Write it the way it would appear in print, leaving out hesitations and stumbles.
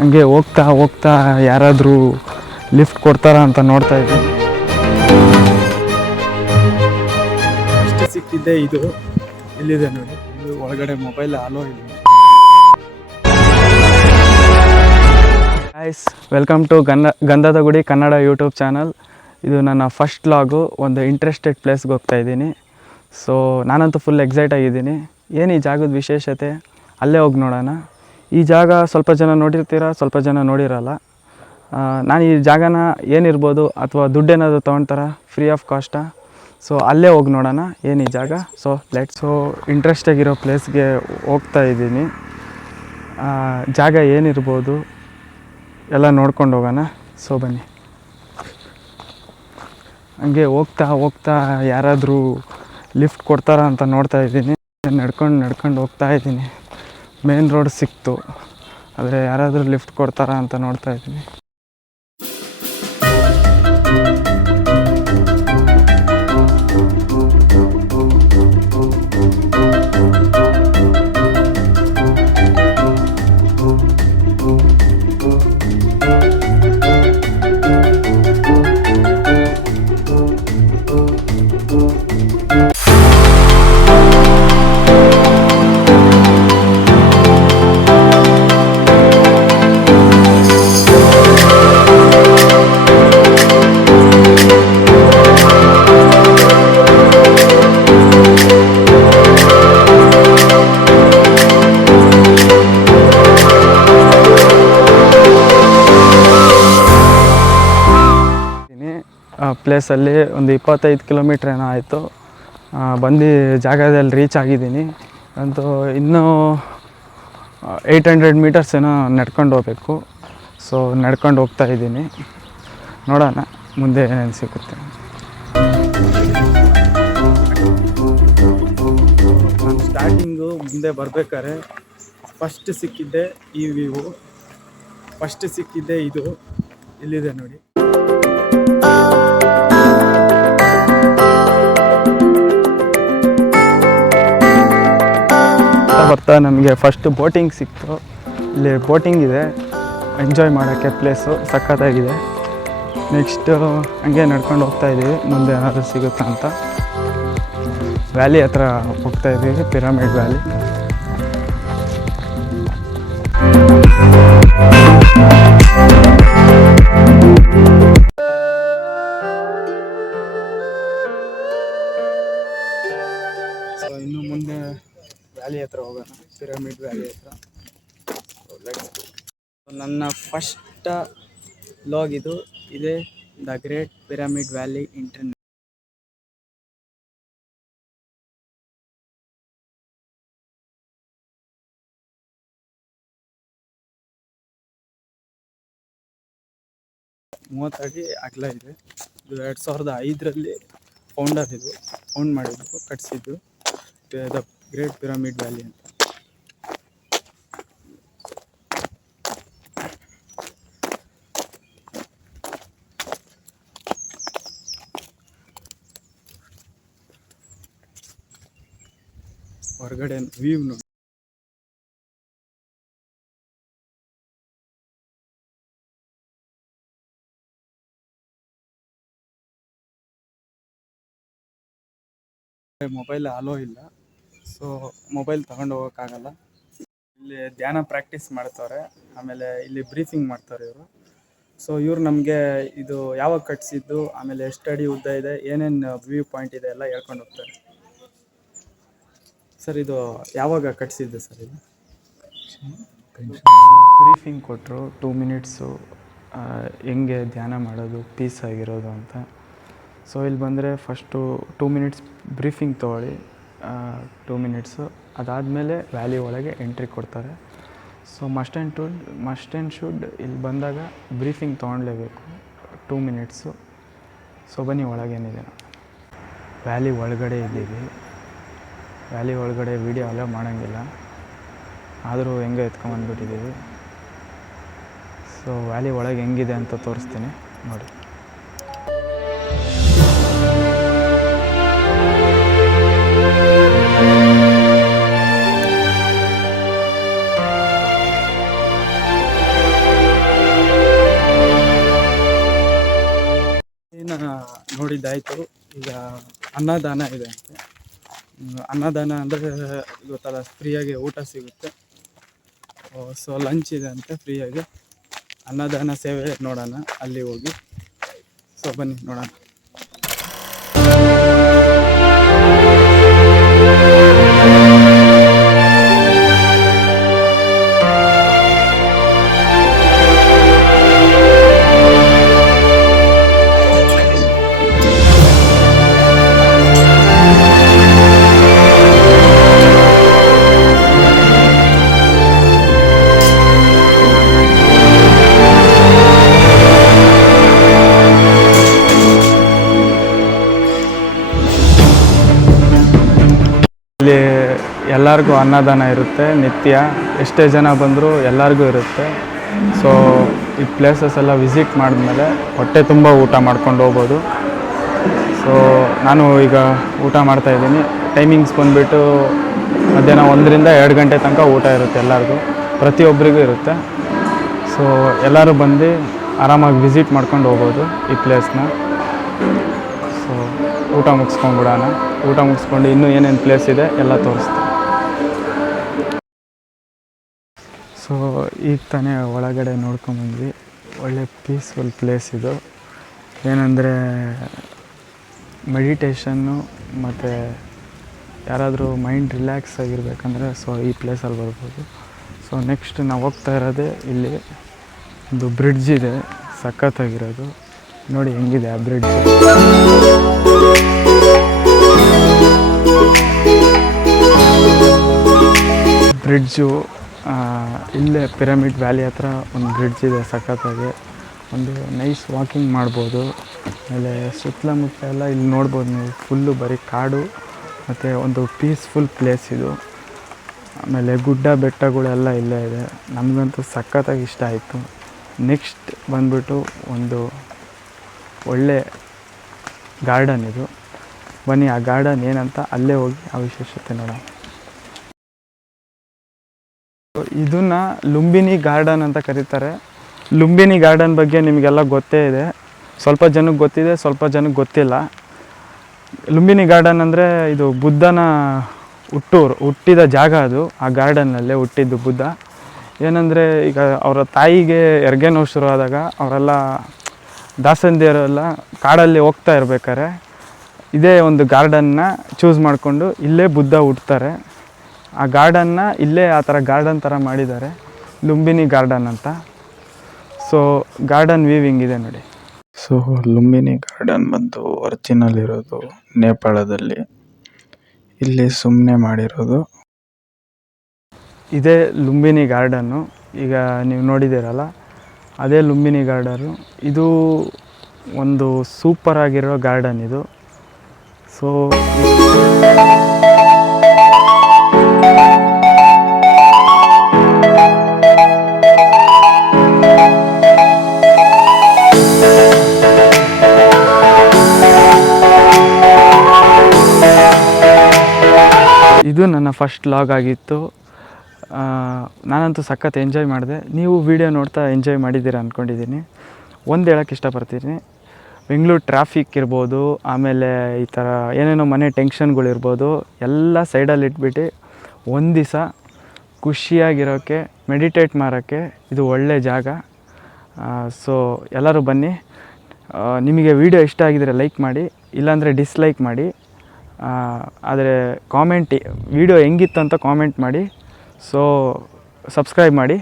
ಹಂಗೆ ಹೋಗ್ತಾ ಹೋಗ್ತಾ ಯಾರಾದರೂ ಲಿಫ್ಟ್ ಕೊಡ್ತಾರಾ ಅಂತ ನೋಡ್ತಾ ಇದ್ದೀನಿ. ಅಷ್ಟು ಸಿಕ್ಕಿದ್ದೆ ಇದು ಇಲ್ಲಿದೆ ನೋಡಿ. ಇದು ಒಳಗಡೆ ಮೊಬೈಲ್ ಅಲೋ ಇಲ್ಲ. ಗೈಸ್, ವೆಲ್ಕಮ್ ಟು ಗಂಧದ ಗುಡಿ ಕನ್ನಡ ಯೂಟ್ಯೂಬ್ ಚಾನಲ್. ಇದು ನನ್ನ ಫಸ್ಟ್ ವ್ಲಾಗು. ಒಂದು ಇಂಟ್ರೆಸ್ಟೆಡ್ ಪ್ಲೇಸ್ಗೆ ಹೋಗ್ತಾ ಇದ್ದೀನಿ. ಸೊ ನಾನಂತೂ ಫುಲ್ ಎಕ್ಸೈಟ್ ಆಗಿದ್ದೀನಿ. ಏನು ಈ ಜಾಗದ ವಿಶೇಷತೆ ಅಲ್ಲೇ ಹೋಗಿ ನೋಡೋಣ. ಈ ಜಾಗ ಸ್ವಲ್ಪ ಜನ ನೋಡಿರ್ತೀರ, ಸ್ವಲ್ಪ ಜನ ನೋಡಿರಲ್ಲ. ನಾನು ಈ ಜಾಗನ ಏನಿರ್ಬೋದು ಅಥವಾ ದುಡ್ಡೇನಾದರೂ ತೊಗೊಳ್ತಾರ, ಫ್ರೀ ಆಫ್ ಕಾಸ್ಟಾ? ಸೊ ಅಲ್ಲೇ ಹೋಗಿ ನೋಡೋಣ ಏನು ಈ ಜಾಗ. ಸೊ ಇಂಟ್ರೆಸ್ಟಾಗಿರೋ ಪ್ಲೇಸ್ಗೆ ಹೋಗ್ತಾ ಇದ್ದೀನಿ. ಜಾಗ ಏನಿರ್ಬೋದು ಎಲ್ಲ ನೋಡ್ಕೊಂಡು ಹೋಗೋಣ. ಸೊ ಬನ್ನಿ. ಹಂಗೆ ಹೋಗ್ತಾ ಹೋಗ್ತಾ ಯಾರಾದರೂ ಲಿಫ್ಟ್ ಕೊಡ್ತಾರಾ ಅಂತ ನೋಡ್ತಾ ಇದ್ದೀನಿ. ನಡ್ಕೊಂಡು ಹೋಗ್ತಾ ಇದ್ದೀನಿ. ಮೇನ್ ರೋಡ್ ಸಿಕ್ತು, ಆದರೆ ಯಾರಾದರೂ ಲಿಫ್ಟ್ ಕೊಡ್ತಾರಾ ಅಂತ ನೋಡ್ತಾ ಇದ್ದೀನಿ. ಪ್ಲೇಸಲ್ಲಿ ಒಂದು 25 ಕಿಲೋಮೀಟ್ರ್ ಏನೋ ಆಯಿತು. ಬಂದು ಜಾಗದಲ್ಲಿ ರೀಚ್ ಆಗಿದ್ದೀನಿ. ಅಂತೂ ಇನ್ನೂ 800 ಮೀಟರ್ಸ್ ಏನೋ ನಡ್ಕೊಂಡು ಹೋಗ್ಬೇಕು. ಸೊ ನಡ್ಕೊಂಡು ಹೋಗ್ತಾ ಇದ್ದೀನಿ. ನೋಡೋಣ ಮುಂದೆ ಏನೇನು ಸಿಗುತ್ತೆ. ನಾನು ಸ್ಟಾರ್ಟಿಂಗು ಮುಂದೆ ಬರಬೇಕಾದ್ರೆ ಫಸ್ಟ್ ಸಿಕ್ಕಿದ್ದೆ ಈ ವ್ಯೂ. ಫಸ್ಟ್ ಸಿಕ್ಕಿದ್ದೆ ಇದು ಇಲ್ಲಿದೆ ನೋಡಿ. ಬರ್ತಾ ನಮಗೆ ಫಸ್ಟ್ ಬೋಟಿಂಗ್ ಸಿಕ್ತು. ಇಲ್ಲಿ ಬೋಟಿಂಗ್ ಇದೆ, ಎಂಜಾಯ್ ಮಾಡೋಕ್ಕೆ ಪ್ಲೇಸು ಸಖತ್ತಾಗಿದೆ. ನೆಕ್ಸ್ಟು ಹಂಗೆ ನಡ್ಕೊಂಡು ಹೋಗ್ತಾ ಇದ್ದೀವಿ, ಮುಂದೆ ಏನಾದರೂ ಸಿಗುತ್ತಾ ಅಂತ. ವ್ಯಾಲಿ ಹತ್ರ ಹೋಗ್ತಾ ಇದ್ದೀವಿ, ಪಿರಮಿಡ್ ವ್ಯಾಲಿ. ಸೊ ಇನ್ನು ಮುಂದೆ ವ್ಯಾಲಿ ಹತ್ರ ಹೋಗೋಣ, ಪಿರಮಿಡ್ ವ್ಯಾಲಿ ಹತ್ರ. ನನ್ನ ಫಸ್ಟ್ ವ್ಲಾಗ್ ಇದು. ಇದೆ the great pyramid valley internet. ಮೂವತ್ತಾಗಿ ಅಗಲ ಇದೆ. ಇದು 2005ರಲ್ಲಿ ಫೌಂಡ್ ಮಾಡಿದ್ದು, ಕಟ್ಟಿಸಿದ್ದು ದ ಗ್ರೇಟ್ ಪಿರಮಿಡ್ ವ್ಯಾಲಿ ಅಂತ. ಹೊರಗಡೆ ವ್ಯೂ ನೋಡಿ. ಮೊಬೈಲ್ ಅಲೋ ಇಲ್ಲ, ಸೊ ಮೊಬೈಲ್ ತಗೊಂಡು ಹೋಗೋಕ್ಕಾಗಲ್ಲ. ಇಲ್ಲಿ ಧ್ಯಾನ ಪ್ರಾಕ್ಟೀಸ್ ಮಾಡ್ತಾರೆ, ಆಮೇಲೆ ಇಲ್ಲಿ ಬ್ರೀಫಿಂಗ್ ಮಾಡ್ತಾರೆ ಇವರು. ಸೊ ಇವ್ರು ನಮಗೆ ಇದು ಯಾವಾಗ ಕಟ್ಟಿಸಿದ್ದು, ಆಮೇಲೆ ಎಷ್ಟು ಅಡಿ ಉದ್ದ ಇದೆ, ಏನೇನು ವ್ಯೂ ಪಾಯಿಂಟ್ ಇದೆ ಎಲ್ಲ ಹೇಳ್ಕೊಂಡು ಹೋಗ್ತಾರೆ. ಸರ್ ಇದು ಯಾವಾಗ ಕಟ್ಟಿಸಿದ್ದು ಸರ್? ಇದು ಬ್ರೀಫಿಂಗ್ ಕೊಟ್ಟರು 2 ಮಿನಿಟ್ಸು, ಹೆಂಗೆ ಧ್ಯಾನ ಮಾಡೋದು, ಪೀಸ್ ಆಗಿರೋದು ಅಂತ. ಸೊ ಇಲ್ಲಿ ಬಂದರೆ ಫಸ್ಟು 2 ಮಿನಿಟ್ಸ್ ಬ್ರೀಫಿಂಗ್ ತೊಗೊಳ್ಳಿ, 2 ಮಿನಿಟ್ಸು. ಅದಾದಮೇಲೆ ವ್ಯಾಲಿ ಒಳಗೆ ಎಂಟ್ರಿ ಕೊಡ್ತಾರೆ. ಸೊ ಮಸ್ಟ್ ಆ್ಯಂಡ್ ಶುಡ್ ಇಲ್ಲಿ ಬಂದಾಗ ಬ್ರೀಫಿಂಗ್ ತೊಗೊಳ್ಲೇಬೇಕು, 2 ಮಿನಿಟ್ಸು. ಸೊ ಬನ್ನಿ ಒಳಗೇನಿದೆ. ವ್ಯಾಲಿ ಒಳಗಡೆ ಇದ್ದೀವಿ. ವ್ಯಾಲಿ ಒಳಗಡೆ ವೀಡಿಯೋ ಅಲೋ ಮಾಡೋಂಗಿಲ್ಲ, ಆದರೂ ಹೆಂಗೆ ಎತ್ಕೊಂಬಂದ್ಬಿಟ್ಟಿದ್ದೀವಿ. ಸೊ ವ್ಯಾಲಿ ಒಳಗೆ ಹೆಂಗಿದೆ ಅಂತ ತೋರಿಸ್ತೀನಿ ನೋಡಿ. ನೋಡಿದ್ದಾಯಿತು. ಈಗ ಅನ್ನದಾನ ಇದೆ ಅಂತೆ. ಅನ್ನದಾನ ಅಂದರೆ ಗೊತ್ತಲ್ಲ, ಫ್ರೀಯಾಗಿ ಊಟ ಸಿಗುತ್ತೆ. ಸೊ ಲಂಚ್ ಇದೆ ಅಂತೆ ಫ್ರೀಯಾಗಿ. ಅನ್ನದಾನ ಸೇವೆ ನೋಡೋಣ ಅಲ್ಲಿ ಹೋಗಿ. ಸೊ ಬನ್ನಿ ನೋಡೋಣ. ಇಲ್ಲಿ ಎಲ್ಲರಿಗೂ ಅನ್ನದಾನ ಇರುತ್ತೆ ನಿತ್ಯ. ಎಷ್ಟೇ ಜನ ಬಂದರೂ ಎಲ್ಲರಿಗೂ ಇರುತ್ತೆ. ಸೊ ಈ ಪ್ಲೇಸಸ್ ಎಲ್ಲ ವಿಸಿಟ್ ಮಾಡಿದ್ಮೇಲೆ ಹೊಟ್ಟೆ ತುಂಬ ಊಟ ಮಾಡ್ಕೊಂಡು ಹೋಗ್ಬೋದು. ಸೊ ನಾನು ಈಗ ಊಟ ಮಾಡ್ತಾಯಿದ್ದೀನಿ. ಟೈಮಿಂಗ್ಸ್ ಬಂದುಬಿಟ್ಟು ಮಧ್ಯಾಹ್ನ 1ರಿಂದ 2 ಗಂಟೆ ತನಕ ಊಟ ಇರುತ್ತೆ ಎಲ್ಲರಿಗೂ, ಪ್ರತಿಯೊಬ್ಬರಿಗೂ ಇರುತ್ತೆ. ಸೊ ಎಲ್ಲರೂ ಬಂದು ಆರಾಮಾಗಿ ವಿಸಿಟ್ ಮಾಡ್ಕೊಂಡು ಹೋಗ್ಬೋದು ಈ ಪ್ಲೇಸ್ನ. ಸೊ ಊಟ ಮುಗಿಸ್ಕೊಂಡ್ಬಿಡೋಣ. ಊಟ ಮುಗಿಸ್ಕೊಂಡು ಇನ್ನೂ ಏನೇನು ಪ್ಲೇಸ್ ಇದೆ ಎಲ್ಲ ತೋರಿಸ್ತೀನಿ. ಸೊ ಈಗ ತಾನೇ ಒಳಗಡೆ ನೋಡ್ಕೊಂಬಂದ್ವಿ. ಒಳ್ಳೆ ಪೀಸ್ಫುಲ್ ಪ್ಲೇಸ್ ಇದು. ಏನಂದರೆ ಮೆಡಿಟೇಷನ್ನು ಮತ್ತು ಯಾರಾದರೂ ಮೈಂಡ್ ರಿಲ್ಯಾಕ್ಸ್ ಆಗಿರಬೇಕಂದ್ರೆ ಸೊ ಈ ಪ್ಲೇಸಲ್ಲಿ ಬರ್ಬೋದು. ಸೊ ನೆಕ್ಸ್ಟ್ ನಾವು ಹೋಗ್ತಾ ಇರೋದೇ ಇಲ್ಲಿ ಒಂದು ಬ್ರಿಡ್ಜ್ ಇದೆ, ಸಖತ್ತಾಗಿರೋದು. ನೋಡಿ ಹೆಂಗಿದೆ ಆ ಬ್ರಿಡ್ಜ್. ಬ್ರಿಡ್ಜು ಇಲ್ಲೇ ಪಿರಮಿಡ್ ವ್ಯಾಲಿ ಹತ್ರ ಒಂದು ಬ್ರಿಡ್ಜ್ ಇದೆ ಸಖತ್ತಾಗಿ. ಒಂದು ನೈಸ್ ವಾಕಿಂಗ್ ಮಾಡ್ಬೋದು. ಆಮೇಲೆ ಸುತ್ತಮುತ್ತ ಎಲ್ಲ ಇಲ್ಲಿ ನೋಡ್ಬೋದು ನೀವು, ಫುಲ್ಲು ಬರೀ ಕಾಡು ಮತ್ತು ಒಂದು ಪೀಸ್ಫುಲ್ ಪ್ಲೇಸ್ ಇದು. ಆಮೇಲೆ ಗುಡ್ಡ ಬೆಟ್ಟಗಳೆಲ್ಲ ಇಲ್ಲೇ ಇದೆ. ನಮಗಂತೂ ಸಖತ್ತಾಗಿ ಇಷ್ಟ ಆಯಿತು. ನೆಕ್ಸ್ಟ್ ಬಂದ್ಬಿಟ್ಟು ಒಂದು ಒಳ್ಳೆ ಗಾರ್ಡನ್ ಇದು. ಬನ್ನಿ ಆ ಗಾರ್ಡನ್ ಏನಂತ ಅಲ್ಲೇ ಹೋಗಿ ಆ ವಿಶೇಷತೆ ನೋಡೋಣ. ಇದನ್ನು ಲುಂಬಿನಿ ಗಾರ್ಡನ್ ಅಂತ ಕರೀತಾರೆ. ಲುಂಬಿನಿ ಗಾರ್ಡನ್ ಬಗ್ಗೆ ನಿಮಗೆಲ್ಲ ಗೊತ್ತೇ ಇದೆ. ಸ್ವಲ್ಪ ಜನಕ್ಕೆ ಗೊತ್ತಿದೆ, ಸ್ವಲ್ಪ ಜನಕ್ಕೆ ಗೊತ್ತಿಲ್ಲ. ಲುಂಬಿನಿ ಗಾರ್ಡನ್ ಅಂದರೆ ಇದು ಬುದ್ಧನ ಹುಟ್ಟಿದ ಜಾಗ ಅದು. ಆ ಗಾರ್ಡನ್ನಲ್ಲೇ ಹುಟ್ಟಿದ್ದು ಬುದ್ಧ. ಏನಂದರೆ ಈಗ ಅವರ ತಾಯಿಗೆ ಹೆರಿಗೆ ನೋವು ಶುರು ಆದಾಗ ಅವರೆಲ್ಲ ದಾಸಂದಿಯರೆಲ್ಲ ಕಾಡಲ್ಲಿ ಹೋಗ್ತಾ ಇರ್ಬೇಕಾರೆ ಇದೇ ಒಂದು ಗಾರ್ಡನ್ನ ಚೂಸ್ ಮಾಡಿಕೊಂಡು ಇಲ್ಲೇ ಬುದ್ಧ ಹುಟ್ತಾರೆ. ಆ ಗಾರ್ಡನ್ನ ಇಲ್ಲೇ ಆ ಥರ ಗಾರ್ಡನ್ ಥರ ಮಾಡಿದ್ದಾರೆ, ಲುಂಬಿನಿ ಗಾರ್ಡನ್ ಅಂತ. ಸೊ ಗಾರ್ಡನ್ ವೀವಿಂಗ್ ಇದೆ ನೋಡಿ. ಸೊ ಲುಂಬಿನಿ ಗಾರ್ಡನ್ ಬಂದು ಒರಿಜಿನಲ್ ಇರೋದು ನೇಪಾಳದಲ್ಲಿ. ಇಲ್ಲಿ ಸುಮ್ಮನೆ ಮಾಡಿರೋದು. ಇದೇ ಲುಂಬಿನಿ ಗಾರ್ಡನ್ನು. ಈಗ ನೀವು ನೋಡಿದ್ದೀರಲ್ಲ, ಅದೇ ಲುಂಬಿನಿ ಗಾರ್ಡನ್ನು. ಇದು ಒಂದು ಸೂಪರ್ ಆಗಿರೋ ಗಾರ್ಡನ್ ಇದು. ಸೊ ಇದು ನನ್ನ ಫಸ್ಟ್ ಲಾಗ್ ಆಗಿತ್ತು. ನಾನಂತೂ ಸಖತ್ ಎಂಜಾಯ್ ಮಾಡಿದೆ. ನೀವು ವಿಡಿಯೋ ನೋಡ್ತಾ ಎಂಜಾಯ್ ಮಾಡಿದ್ದೀರಾ ಅಂದ್ಕೊಂಡಿದ್ದೀನಿ. ಒಂದು ಹೇಳೋಕ್ಕೆ ಇಷ್ಟಪಡ್ತೀನಿ, ಬೆಂಗಳೂರು ಟ್ರಾಫಿಕ್ ಇರ್ಬೋದು, ಆಮೇಲೆ ಈ ಥರ ಏನೇನೋ ಮನೆ ಟೆನ್ಷನ್ಗಳಿರ್ಬೋದು, ಎಲ್ಲ ಸೈಡಲ್ಲಿ ಇಟ್ಬಿಟ್ಟು ಒಂದು ದಿವಸ ಖುಷಿಯಾಗಿರೋಕ್ಕೆ, ಮೆಡಿಟೇಟ್ ಮಾಡೋಕ್ಕೆ ಇದು ಒಳ್ಳೆ ಜಾಗ. ಸೊ ಎಲ್ಲರೂ ಬನ್ನಿ. ನಿಮಗೆ ವಿಡಿಯೋ ಇಷ್ಟ ಆಗಿದರೆ ಲೈಕ್ ಮಾಡಿ, ಇಲ್ಲಾಂದರೆ ಡಿಸ್ಲೈಕ್ ಮಾಡಿ. ಆದರೆ ವಿಡಿಯೋ ಹೆಂಗಿತ್ತು ಅಂತ ಕಾಮೆಂಟ್ ಮಾಡಿ. ಸೊ ಸಬ್ಸ್ಕ್ರೈಬ್ ಮಾಡಿ.